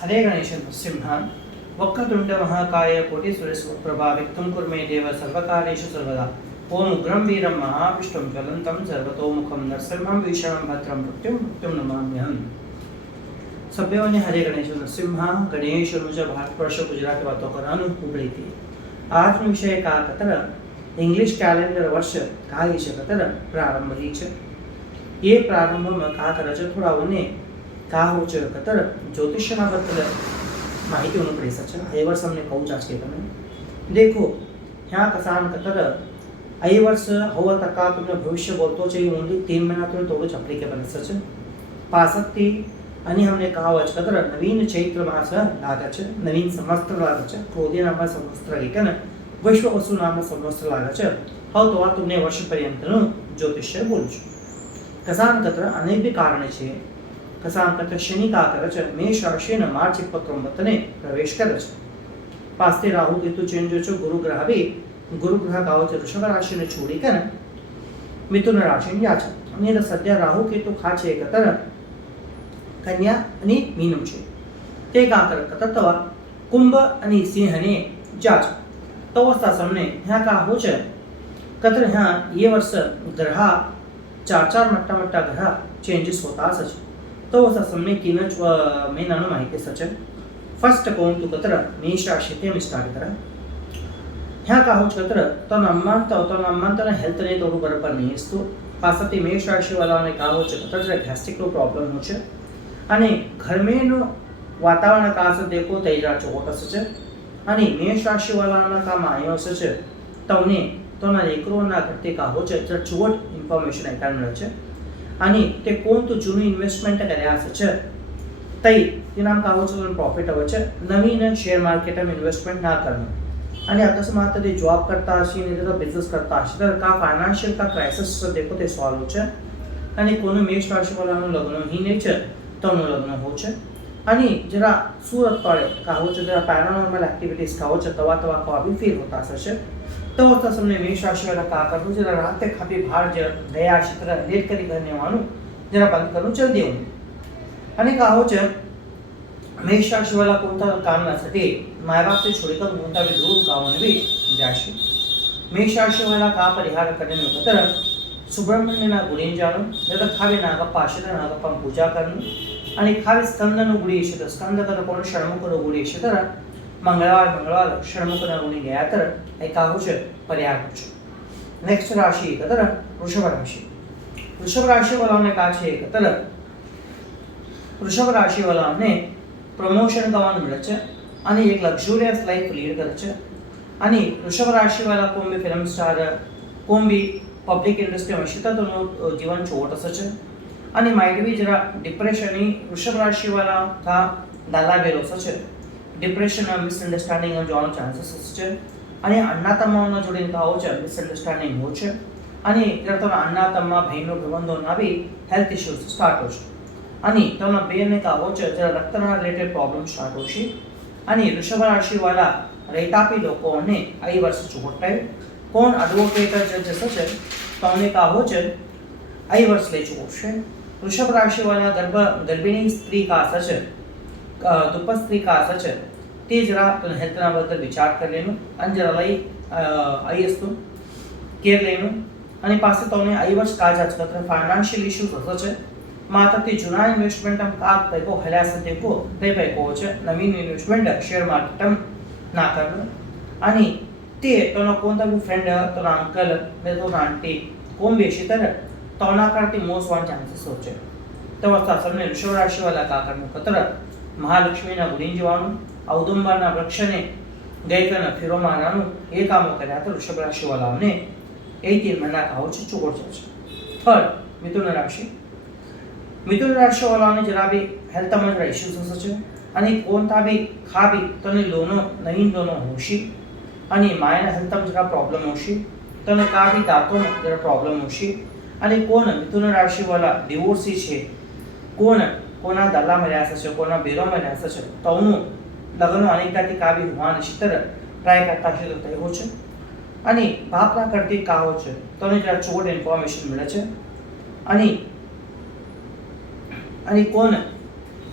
हरे गणेश नृसिंह वक्रतुंड महाकाय कोटिसूर्यप्रभा व्यक्तं कुरु मे देव सर्वकार्येषु सर्वदा। ओम उग्रं वीरं महाविष्णुं ज्वलन्तं सर्वतोमुखं नरसिंहं भीषणं भद्रं मृत्युं नमाम्यहम्। सभ्यों ने हरे गणेश नृसिंह गणेश मुझे भारतवर्ष गुजरात बातों करानु उबड़ी थी। आज विषय का कतर इंग्लिश कैलेंडर वर्ष का कतर प्रारंभ ही छे। ये प्रारंभ में का करे छे थोड़ा उन्हें का हो छे कतर ज्योतिषना बदल माहिती उन्हें पड़ी सके। आई वर्ष हमने कहू चाहे तमे देखो यहाँ कसान कतर आई वर्ष हवा टका तुमने भविष्य बोलतो छे ओनली 3 महीना तो थोड़ो एप्लिकेबल सके। पासकती आणि हमने कहा वच कतर नवीन चैत्र मास लागे छे, नवीन संवत्सर लागे छे, क्रोधी नाम संवत्सर एक ने विश्व वसु नाम संवत्सर लागे छे। हव तो आ तुमने वर्ष पर्यंतनु ज्योतिष्य बोलू छू। कसान कतर अनेक भी कारण छे। कसान कतर शनि का करे छे मेष राशि ने मार्च 29 ने प्रवेश करे छे। पास्ते राहु केतु चेंज छे। गुरु ग्रह भी गुरु ग्रह का छे वृषभ राशि ने छोड़ी के मिथुन राशि ने जाचे। અને સદ્ય રાહુ કેતુ ખા છે કતર કન્યા અને મીનમ છે તે કા કર કતર તવા कुंभ અને સિંહ ને જાચ तो अवस्था सामने यहाँ का हो छे कतर यहाँ ये वर्ष ग्रह चार मोटा ग्रह चेंजेस होता सच तो अवस्था सामने किन महीना माहिती सच फर्स्ट कौन तो कतर मेष राशि ते स्टार्ट करा। यहाँ का हो कतर तो नम्मांत हेल्थ ने थोड़ा बराबर नहीं इस्तो पासती मेष राशि वाला ने का हो कतर जरा गैस्ट्रिक नो प्रॉब्लम हो छे અને घर में नो वातावरण का असर देखो तेजा चोट सच અને મેષ રાશિ વાળાના કામ આયો છે તોને તોના એકરોના ઘટે કા हो છે ચોટ ઇન્ફોર્મેશન આઈકન મળે છે અને તે કોણ તો જૂનું ઇન્વેસ્ટમેન્ટ કર્યા છે તઈ તે નામ કા हो છે પ્રોફિટ આવે છે નવીન શેર માર્કેટમાં ઇન્વેસ્ટમેન્ટ ના કરવું અને અકસ્માત તે જોબ કરતા હશે ને તો બિઝનેસ કરતા હશે તો કા ફાઇનાન્શિયલ કા ક્રાઇસિસ देखो તે સોલ્વ છે અને કોનો મેષ રાશિ વાળાનો લગ્ન ही नहीं છે તોનો લગ્ન हो છે आणि जरा सूरत पड़े का हो जरा पैरानॉर्मल एक्टिविटीज का हो तवा का भी फील होता सचे तो अवस्था सामने मेष राशि वाला का करू जरा रात खापी बाहर ज दया क्षेत्र लेट करी घरने वानु जरा बंद करू चल देऊ आणि का हो मेष राशि वाला कोणता काम नसते माय बाप से छोड़कर कोणता भी दूर गावन भी जाशी। मेष राशि वाला का परिहार करने में कतर सुब्रह्मण्य ना गुणी जानो जरा खावे नागप्पा आश्रय नागप्पा पूजा करनी आणि खाली स्कंदनु गुडी इच्छित स्कंद कर कोण षण्मुखनो गुडी इच्छित मंगळवार षण्मुखना गुणी गया तर एका हो छे पर्याय हो छे। नेक्स्ट राशि कतर वृषभ राशि। वृषभ राशि वाला ने का छे कतर वृषभ राशि वाला ने प्रमोशन गवान मिले छे आणि एक लक्झुरियस लाइफ लीड करे छे आणि वृषभ राशि वाला कोण भी फिल्म स्टार कोण भी पब्लिक इंडस्ट्री में शिता तो जीवन छोट असचे आणि माइट भी जरा डिप्रेशन ही वृषभ राशि वाला का दाला बेलो सचे डिप्रेशन और मिसअंडरस्टैंडिंग નો જોવાનો ચાન્સીસ છે અને અન્ના તમ્માનો જોડીને का हो છે મિસઅન્ડરસ્ટેન્ડિંગ हो છે અને જરા તમે અન્ના તમ્મા ભાઈનો સંબંધો ના भी हेल्थ इश्यूज स्टार्ट हो છે અને તમે બેને का हो છે જરા રક્તના રિલેટેડ પ્રોબ્લેમ સ્ટાર્ટ हो છે અને વૃષભ રાશि वाला રૈતાપી લોકોને આ વર્ષ ચોટાય કોણ એડવોકેટ જજ છે તમને का हो છે આ વર્ષ લે ચોટશે। वृषभ राशि वाला गर्भिणी स्त्री का असर है दुप्पट स्त्री का असर है ते जरा हेल्थ ना बद्दल विचार कर लेनो आणि जरा लई आई असतो केअर लेनो आणि पासे तोने आई वर्ष का जाच कर फाइनान्शियल इश्यूज असो छे मात्र ते जुना इन्वेस्टमेंट हम का पैको हल्यास देखो ते पैको छे नवीन इन्वेस्टमेंट शेअर मार्केट ना करनो आणि ते तोनो कोणता भी फ्रेंड तोना अंकल ने तो आंटी कोण बेशी तर तोना करती मोस्ट वन चांसेस हो छे तो अवस्था सामने वृषभ राशि वाला का करनो कतर महालक्ष्मी ना गुणी जीवाणु औदुंबर ना वृक्ष ने गयकन फिरो मारानु ए कामो कर्या तो वृषभ राशि वाला ने 18 महीना का हो छे चोट छे। थर्ड मिथुन राशि। मिथुन राशि वाला ने जरा भी हेल्थ में जरा इश्यूज छे आणि कोणता भी खाबी तने लोनो नवीन लोनो होशी आणि मायना हेल्थ में जरा प्रॉब्लम होशी तने का भी दातो में जरा प्रॉब्लम होशी અને કોણ મિથુન રાશિ વાળા ડિવોર્સી છે કોણ કોના દલા મળ્યા છે કોના બેરો મળ્યા છે તોનું લગ્ન અનેકતાથી કાબી હોવાની શિતર ટ્રાય કરતા છે તો हो છે અને બાપના કરતી કા हो છે તને જરા ચોટ ઇન્ફોર્મેશન મળે છે અને કોણ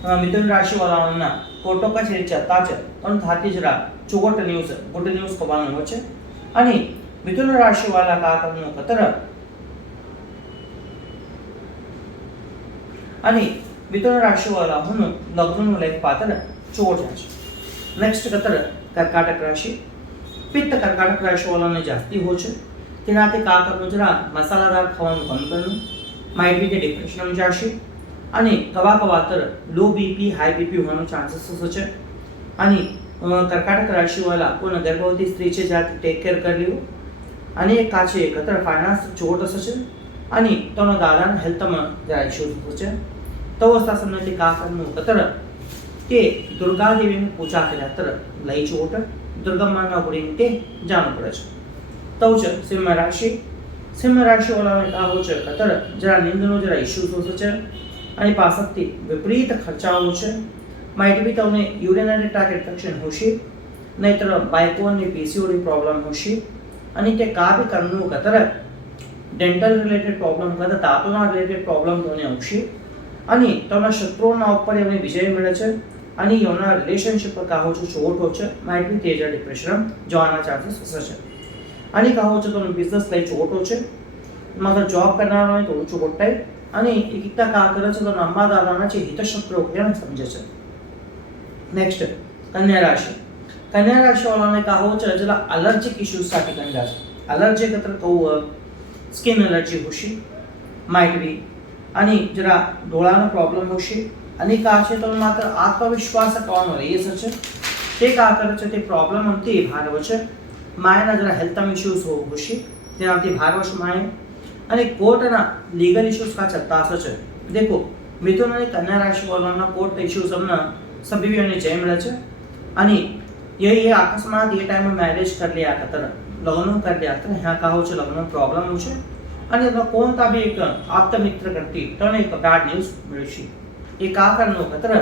मिथुन राशि वाला कोर्टो कचेरी जता छे पण थाती जरा चोट न्यूज गुड न्यूज कवानो हो छे आणि मिथुन राशि वाला का करनो कतर आणि मिथुन राशि वाला हुन लग्न लाइफ पात्र चोट छे। नेक्स्ट कतर कर्काटक राशि पित्त कर्काटक राशि वाला ने जास्ती हो छे तेनाથી का करनो जरा मसालादार खाવાનું બંધ કરવું માઇટ બી ડિપ્રેશન જાશે અને કવા લો બીપી હાઈ બીપી હોવાનો ચાન્સીસ છે અને કર્કાટક રાશિવાળા કોને ગર્ભવતી સ્ત્રી છે જ્યાં ટેક કેર કરી લેવું અને એક કાચે કતર ફાઇનાન્સ ચોટ છે અને તનો દાદાના હેલ્થમાં જરા ઇશ્યુઝ છે તો અવસ્થા સમયથી કા કરનું કતર કે દુર્ગા દેવીની પૂજા કર્યા તર લઈ ચોટ દુર્ગમ્માના ગુડીને તે જાણવું પડે છે। तो सिंह राशि वाला ने कहा हो कतर जरा निंदनो जरा इश्यूज हो छे आणि पासकती विपरीत खर्चाओ छे माइट बी तमने यूरिनरी ट्रैक्ट इन्फेक्शन होशी नहीतर बायकोनी पीसीओडी प्रॉब्लम होशी आणि ते का बी करनु कतर डेंटल रिलेटेड प्रॉब्लम कदा दांतोना रिलेटेड प्रॉब्लम तोने होशी आणि तमना शत्रुओना ઉપર એમને વિજય મળે છે અને એમના રિલેશનશિપ પર કાહો છો ચોટ हो छे माइट बी तेज डिप्रेशन जवाना चांसेस છે आणि का हो तो बिझनेस लई छोटो छे मगर जॉब करनार होय तो छोटाय आणि एकता का करे छे तो अम्मा दादाना छे हितशत्रु केने समझे छे। नेक्स्ट कन्या राशि वाला ने का हो छे जला एलर्जिक इश्यूज साठी कंजा छे एलर्जी कतर कहू स्किन एलर्जी होशी माइट बी आणि जरा डोळानो प्रॉब्लेम होशी आणि का छे तो मात्र आत्मविश्वास कવાનો રહે છે તે का करे छे ते प्रॉब्लम हमती भार वचे मायना जरा हेल्थ इश्यूज होशी तेनाથી ભારવશ માય અને કોર્ટના લીગલ ઇશ્યુઝ का चलता છે। देखो मिथुन અને कन्या राशि वालोना कोर्ट इश्यूज हमना सभी भी जय मिले छे અને ये अकस्मात ये टाइम में मैरिज कर लिया कतर लग्न कर लिया तर ह्या का हो छे लग्न प्रॉब्लम हो छे અને તો કોણતા બી એક આપ્ત મિત્ર કરતી તને એક બેડ ન્યૂઝ મળશે એ का करनो कतर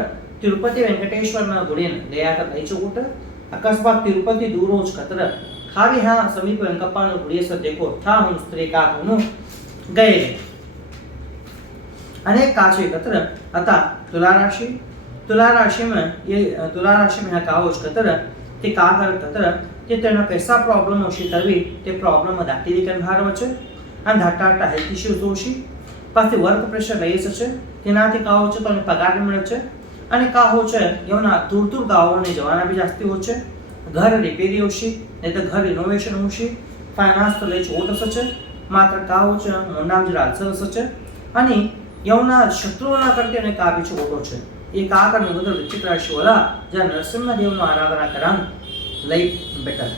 तिरुपति वेंकटेश्वरना गुडीने दया कर लई चोट अकस्मात तिरुपति दूर होच कतर खावी हाँ समीप वेंकप्पानो गुड़ी से देखो था हम स्त्री का होनु गए अनेक काचे कतर अता तुला राशि में ये तुला राशि में का होच कतर ते का कर कतर ते तेना कैसा प्रॉब्लम होशी करवी ते प्रॉब्लम दाटी दिकन भार वचे अन धाटा हेल्थ इश्यूज होशी पाछे वर्क प्रेशर રહી છે તેનાથી का होचे तो पगार મળે છે અને का होचे એવના दूर ગામોને જવાના બી જાસ્તી હોશે घर रिपेरी होशी नहीं तो घर रिनोवेशन होशी फाइनांस तो ले छोट सचे मात्र का हो छे मोंडाम जरा अल्सर सचे आणि यवना शत्रुओना करते ने का भी छोटो छे ये का करनो बदल वृश्चिक राशि वाला जे नरसिंह देवनो आराधना करान लई बेटर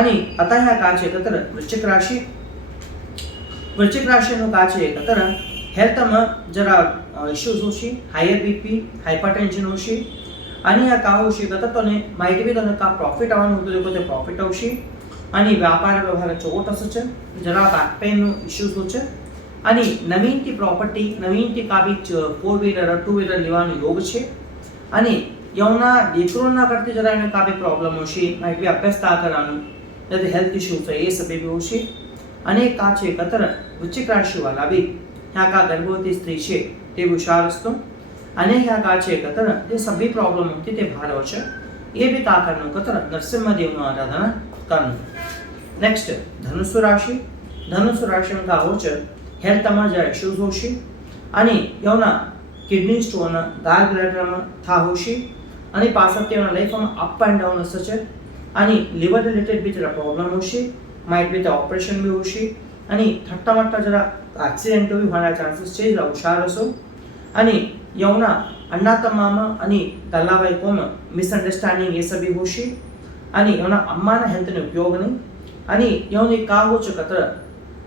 आणि आता ह्या का छे कतर वृश्चिक राशि नो का छे कतर हेल्थ में जरा इश्यूज होशी हायर बीपी हाइपरटेंशन होशी आणि या का होशी तने माइट बी तने का प्रॉफिट आवવાનું હતું देखो ते प्रॉफिट આવશે आणि व्यापार व्यवहार ચોટ છે जरा बैक पेन इश्यूज होचे आणि नवीन की प्रॉपर्टी नवीन की का भी 4 व्हीलर 2 व्हीलर લેવાનો योग છે आणि यवना દીકરોના કરતે जरा એને का भी प्रॉब्लम होशी माइट बी अभ्यास ता करानु એટલે हेल्थ इश्यूज है ये सब भी होशी અને का છે કતર વૃશ્ચિક રાશि वाला भी ह्या का गर्भवती स्त्री છે તે हुशार असतो અને ह्या का છે कतर ये सभी प्रॉब्लम होती ते भार होचे ये भी का करनो कतर नरसिंह देवनो आराधना करनो। नेक्स्ट धनुसु राशि में का होचे हेल्थ में जरा इश्यूज होशी आणि यवना किडनी स्टोन गाल ब्लैडर में था होशी आणि पासते यवना लाइफ में अप एंड डाउन असचे आणि लिवर रिलेटेड भी जरा प्रॉब्लम होशी माइट बी ऑपरेशन भी होशी आणि थट्टा मट्टा जरा एक्सीडेंट भी होना चांसेस छे जरा हुशार असो आणि यवना अण्णा तमामा आणि दल्लाबाई कोम मिसअंडरस्टँडिंग ये सभी होशी आणि यवना अम्माना हेल्थने उपयोग नहीं आणि यवने का होच कतर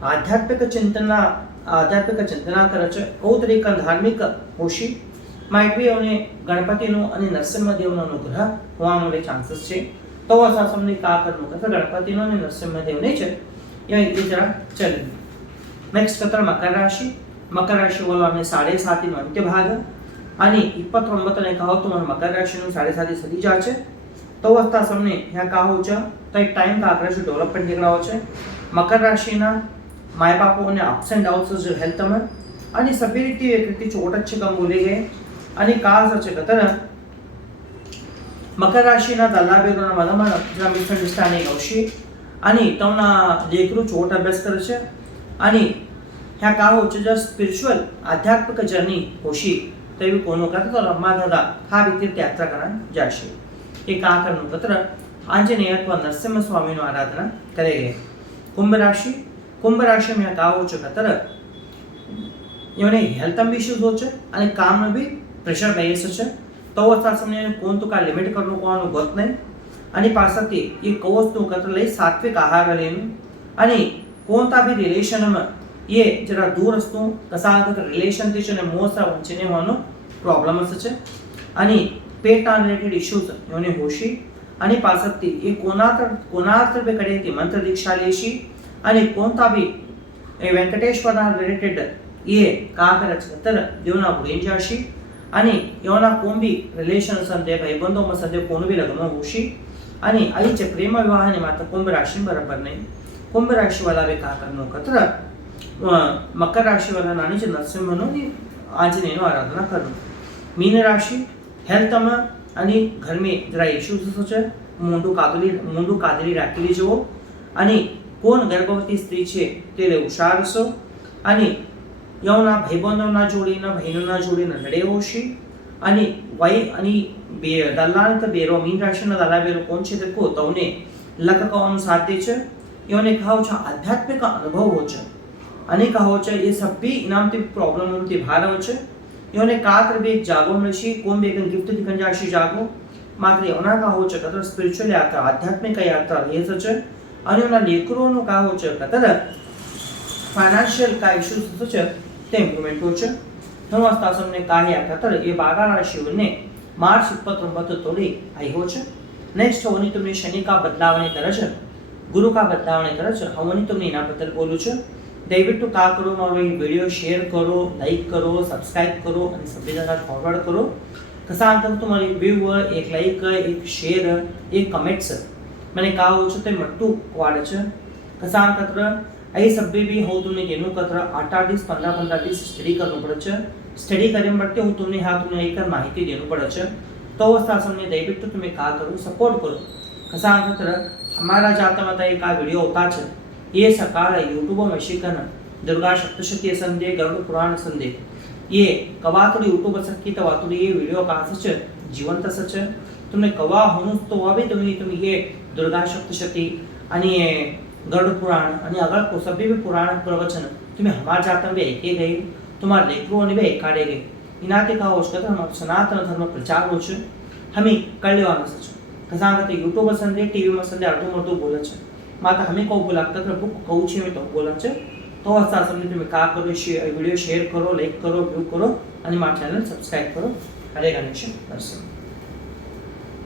आध्यात्मिक चिंतना करे छे कौतरिक धार्मिक होशी माइट बी यवने गणपतिनो आणि नरसिंहदेवनो अनुग्रह होવાનો ले चांसेस छे तो असा समने का करनो कतर गणपतिनो आणि नरसिंहदेवने छे ये जरा चले। नेक्स्ट कतर मकर राशि वाला ने 7.5 નો અંત્ય ભાગ અને 29 ને કહો તો મકર રાશि નું 7.5 સદી जा છે तो अवस्था सामने ह्या का हो छे तो एक टाइम का आग्रह डेवलपमेंट નીકળાવો છે मकर राशि ना माय बापो ने अप्स एंड डाउन्स जो हेल्थ में आणि सभी रीती एक रीती छोट अच्छे कम बोलेगे आणि का सच का तर मकर राशीना दल्लाबेरोना મદમાં જરા મિસઅન્ડરસ્ટેન્ડિંગ આવશે અને તમના લેકરો ચોટ અભ્યાસ કરે છે અને ह्या का होचे जर स्पिरिच्युअल आध्यात्मिक जर्नी होशी तेवी कोनो का तो रम्मा दादा हा व्यक्ती यात्रा करा जाशे एक का करनु पत्र आंजनेय अथवा नरसिंह स्वामी नो आराधना करेगे कुंभ राशि में का होचे तर योने हेल्थ इश्यूज होचे અને કામ નો બી પ્રેશર બેસે છે તો અવસ્થા સમયે કોણ તો કા લિમિટ કરનો કોનો ગત નહીં અને પાછળથી એ કોવસ્તુ કત્ર લઈ સાત્વિક આહાર લેનું અને કોણતા બી રિલેશનમાં ये जरा दूर असतो कसा रिलेशन ती ने मोसा वंचने होनो प्रॉब्लम असचे आणि पेट रिलेटेड इश्यूज योने होशी आणि पासत्ती ये कोणातर बे कडे ती मंत्र दीक्षा लेशी आणि कोणता बी ए वेंकटेश्वर रिलेटेड ये का करच तर देवना बुडीन जाशी आणि योना कोंबी रिलेशन संदे भाईबंधो म संदे कोण बी लग्न होशी आणि आईचे प्रेम विवाह ने मात्र कुंभ राशि बरोबर नहीं कुंभ राशि वाला बे का करनो कतर मकर राशि वाला नानी च नरसिंहनो आंजनेय आराधना करो मीन राशि हेल्थ में आणि घर में जरा इश्यूज છે મોંઢું કાદરી રાખી લેજો અને કોણ ગર્ભવતી સ્ત્રી છે તે હુશાર છો અને યવના ભાઈબંધોના જોડીના બહેનોના જોડીના લડે હોશી અને વય અને દલાલ તો બેરો મીન રાશિના દલાલ બેરો કોણ છે તે કો તવને લકકવાનું સાધે છે યોને ખાવ છે આધ્યાત્મિક અનુભવ हो છે અને કહો છે એ સભી ઇનામથી પ્રોબ્લેમ થી ભાર हो છે યોને કાત્ર બે જાગો મળશી કોણ બે गिफ्ट दिखन जाशी जागो मात्र योना का हो છે કતર સ્પિરિચ્યુઅલ યાત્રા આધ્યાત્મિક યાત્રા એ છે અને ઓના લેકરોનો કા हो છે કતર ફાઇનાન્શિયલ का इश्यूज છે તે ઇમ્પ્રુવમેન્ટ हो છે નમસ્તા સમને કાહ્યા કતર એ બાગા રાશિઓને માર્ચ 29 તોડી आई हो છે नेक्स्ट होनी तुमने शनि का बदलावने करे છે गुरु का बदलावने करे છે हवनी तुमने इना बदल बोलू છે दयविಟ್ಟು का करो मारो ये वीडियो शेयर करो लाइक करो सब्सक्राइब करो અને સભી જણા ફોરવર્ડ કરો कसा अंतर तुम्हारी व्यूअर एक लाइक एक शेयर एक कमेंट्स मैंने कहा हो छते मट्टू वाड़े छ कसा अंतर आई सभ्य भी हो तुमने केनु कतर 8 दिवस 15 दिवस स्टडी करनो पड़े छ स्टडी करने बट्टे હું તમને હા તમને એક માહિતી દેનું પડે છે તો અવસ્થા સમય દયવિಟ್ಟು તમે का करो सपोर्ट करो कसा अंतर हमारा जाता मत एक आ वीडियो होता છે ये सकाळ YouTube में शिकन दुर्गा सप्तशती संदेह गरुड़ पुराण संदेह ये कवातुड़ी यूट्यूब सकी तो वातुड़ी ये वीडियो का सच जीवंत सच तुमने कवा होनु तो अभी तुम ये दुर्गा सप्तशती आणि गरुड़ पुराण आणि अगर को सभी भी पुराण प्रवचन तुम्हें हमार जाता में एक गई तुम्हारे लेखरों ने भी एकाड़े गए इनाते का होश हम सनातन धर्म प्रचार हो छ हमें कल्याण सच कसा करते यूट्यूब संदेह टीवी में संदेह अर्धो मर्दो बोले छ माता हमें को बोला तक बुक कहू छे में तो बोला छ तो असा समझे तुम्हें का करो वीडियो शेयर करो लाइक करो व्यू करो અને મારા ચેનલ સબસ્ક્રાઇબ કરો. હરે ગણેશ દર્શન.